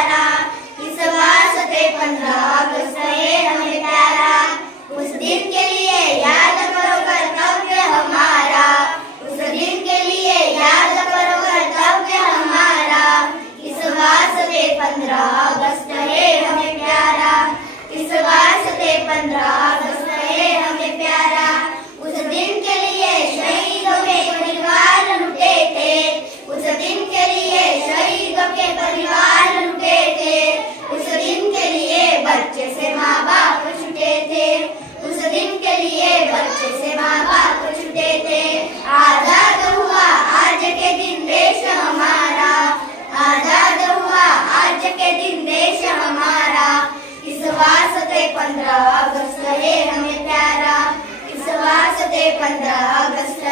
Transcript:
प्यारा, इस वास्ते 15 अगस्त है हमें प्यारा। उस दिन के लिए याद करो कर्तव्य हमारा, उस दिन के लिए याद करो कर्तव्य हमारा। इस वास्ते 15 अगस्त है हमें प्यारा, इस वास्ते 15 अगस्त है हमें प्यारा। उस दिन के लिए शहीदों के परिवार लुटे थे, उस दिन के लिए शहीदों के परिवार लुटे थे। उस दिन के लिए बच्चे से माँ बाप छूटे थे, उस दिन के लिए बच्चे से माँ बाप छूटे थे। आजाद हुआ आज के दिन देश हमारा, आजाद हुआ आज के दिन देश हमारा। इस वास्ते 15 अगस्त है हमें प्यारा, इस वास्ते 15 अगस्त